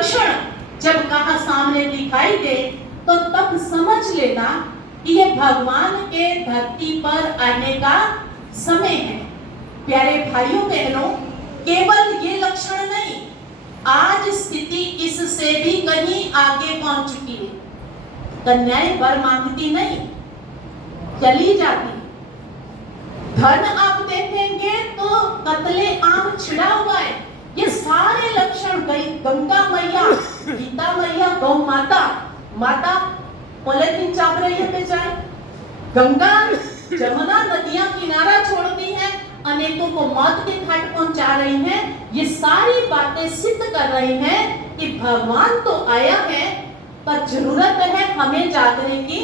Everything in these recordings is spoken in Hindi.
लक्षण जब कहा सामने दिखाई दे तो तब समझ लेना कि ये भगवान के धरती पर आने का समय है। प्यारे भाइयों बहनों, केवल ये लक्षण नहीं, आज स्थिति इससे भी कहीं आगे पहुंच चुकी है। कन्याएं वर मांगती नहीं, चली जाती। धन आप देखेंगे तो कतले आम छिड़ा हुआ है। ये सारे लक्षण गई गंगा मैया, गीता मैया, गौ माता, माता पॉलिथीन चाप रही है बेचारी, गंगा जमुना नदियां किनारा छोड़ दी है, अनेकों को मौत के घाट पहुंचा रही हैं। ये सारी बातें सिद्ध कर रही हैं कि भगवान तो आया है, पर जरूरत है हमें जागने की,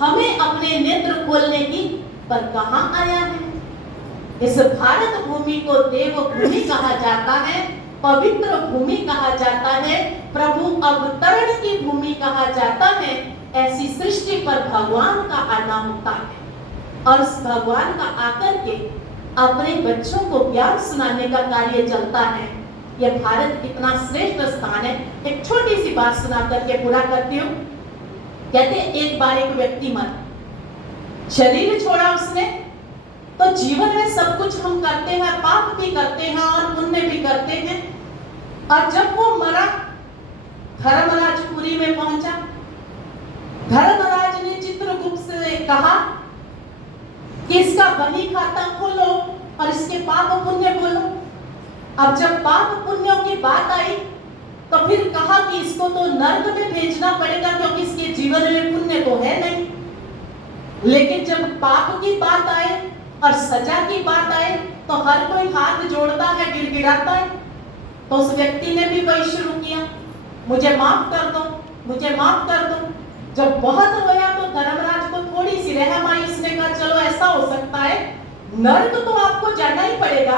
हमें अपने नेत्र खोलने की। पर कहां आया है? इस भारत भूमि को देव भूमि कहा जाता है, पवित्र भूमि कहा जाता है, प्रभु अवतरण की भूमि कहा जाता है। ऐसी सृष्टि पर भगवान का आना होता है और उस भगवान का आकर के अपने बच्चों को ज्ञान सुनाने का कार्य चलता है। यह भारत कितना श्रेष्ठ स्थान है। एक छोटी सी बात सुना करके पूरा करती हूँ। कहते एक बार एक व्यक्ति मर, शरीर छोड़ा उसने, तो जीवन में सब कुछ हम करते हैं, पाप भी करते हैं और पुण्य भी करते हैं। और जब वो मरा, धर्मराजपुरी में पहुंचा। धर्मराज ने चित्रगुप्त से कहा कि इसका बही खाता खोलो और इसके पाप पुण्य बोलो। अब जब पाप पुण्यों की बात आई तो फिर कहा कि इसको तो नर्क में भेजना पड़ेगा, क्योंकि इसके जीवन में पुण्य तो है नहीं। लेकिन जब पाप की बात आए और सजा की बात आए तो हर कोई हाथ जोड़ता है, गिड़गिड़ाता है। तो उस व्यक्ति ने भी वही शुरू किया, मुझे माफ कर दो, मुझे माफ कर दो। जब बहुत रोया तो धर्मराज को थोड़ी सी रहम आई। उसने कहा चलो ऐसा हो सकता है, नर्क तो आपको जाना ही पड़ेगा,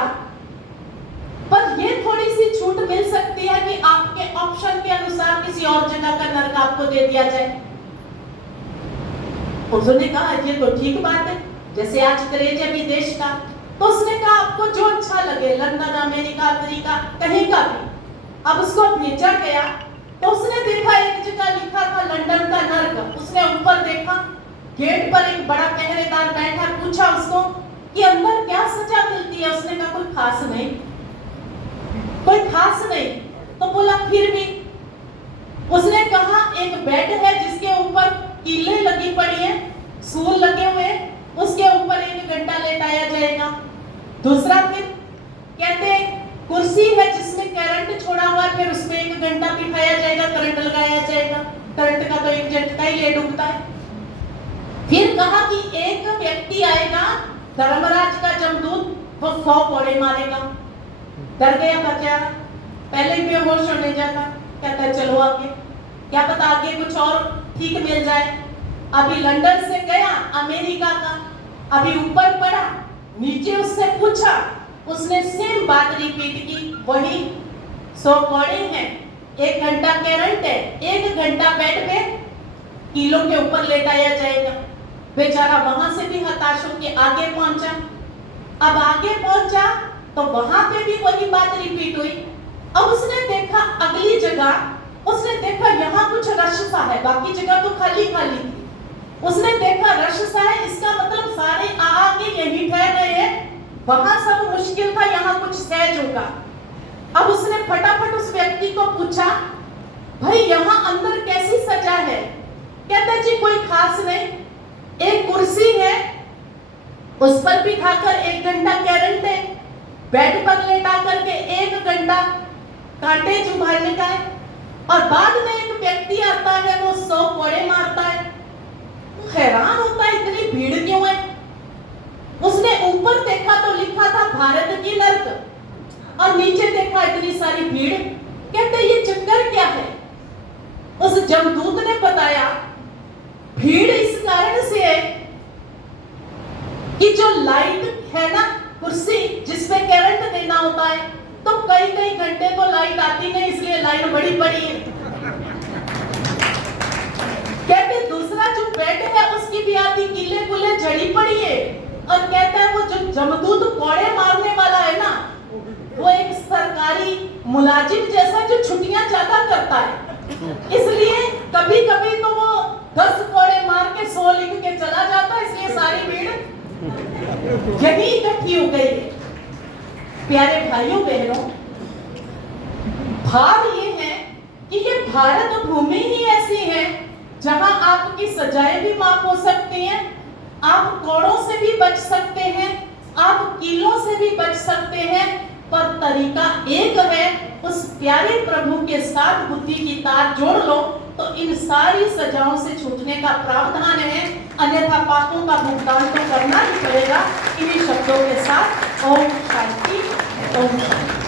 पर ये थोड़ी सी छूट मिल सकती है कि आपके ऑप्शन के अनुसार किसी और जगह का नर्क आपको दे दिया जाए। उसने कहा ये तो ठीक बात है, जैसे आज क्रेज है विदेश का। तो उसने कहा आपको जो अच्छा लगे, लंदन, अमेरिका, अफ्रीका, कहीं का भी। अब उसको भेजा गया तो उसने देखा एक जगह लिखा था लंदन का नर्क। उसने ऊपर देखा, गेट पर एक बड़ा पहरेदार बैठा, पूछा उसको कि अंदर क्या सजा मिलती है। उसने कहा कोई खास नहीं, कोई खास नहीं। तो बोला फिर भी। उसने कहा एक बेड है जिसके ऊपर कीलें लगी पड़ी है, सूल लगे हुए, उसके ऊपर 1 घंटा लेटाया जाएगा। दूसरा फिर कहते कुर्सी है जिसमें करंट छोड़ा हुआ है, फिर उसमें 1 घंटा बिठाया जाएगा, करंट लगाया जाएगा। करंट का तो एक झटका ही ले डूबता है। फिर कहा कि एक व्यक्ति आएगा, धर्मराज का जमदूत, वो 100 कोड़े मारेगा। डर गया बच्चा, पहले ही बेहोश होने जाता। कहता है चलो आगे, क्या पता आगे कुछ और ठीक मिल जाए। अभी लंदन से गया अमेरिका का, अभी ऊपर पड़ा, नीचे उससे पूछा, उसने सेम बात रिपीट की, वही 100 कोड़े हैं, 1 घंटा करंट है, 1 घंटा बेड पे कीलों के ऊपर लेटाया जाएगा। बेचारा वहां से भी हताश होकर आगे पहुंचा। अब आगे पहुंचा तो वहां पे भी वही बात रिपीट हुई। अब उसने देखा अगली जगह, उसने देखा यहाँ कुछ रश सा है, बाकी जगह तो खाली खाली थी। उसने देखा रश सा है, इसका मतलब सारे आके यहीं ठहर रहे हैं, वहां सब मुश्किल था, यहाँ कुछ सहज होगा। अब उसने फटाफट उस व्यक्ति को पूछा, भाई यहाँ अंदर कैसी सजा है? कहता जी कोई खास नहीं, एक कुर्सी है, उस पर बिठाकर 1 घंटा करंट है, बेड पर लेटा करके 1 घंटा कांटे चुभाने का है, और बाद में एक व्यक्ति आता है, वो 100 कोड़े मारता है। हैरान होता है इतनी भीड़ क्यों है। उसने ऊपर देखा तो लिखा था भारत की नर्क, और नीचे देखा इतनी सारी भीड़। कहते ये चक्कर क्या है? उस जमदूत ने बताया भीड़ इस कारण से है कि जो लाइट है ना, कुर्सी जिसमें करंट देना होता है, तो कई कई घंटे तो लाइट आती नहीं, इसलिए लाइन बड़ी बड़ी है। कहते दूसरा जो बेड है उसकी भी आधी कीले कुले झड़ी पड़ी है, और कहता है वो जो जमदूत कोड़े मारने वाला है ना, वो एक सरकारी मुलाजिम जैसा जो छुट्टियां ज्यादा करता प्यारे भाइयों बहनों, भाव ये है कि ये भारत भूमि ही ऐसी है जहां आपकी सजाएं भी माफ हो सकती हैं, आप कोड़ों से भी बच सकते हैं, आप कीलों से भी बच सकते हैं, पर तरीका एक है, उस प्यारे प्रभु के साथ बुद्धि की तार जोड़ लो तो इन सारी सजाओं से छूटने का प्रावधान है, अन्यथा पापों का भुगतान तो करना ही पड़ेगा। इन्हीं शब्दों के साथ ओम शांति, ओम शांति।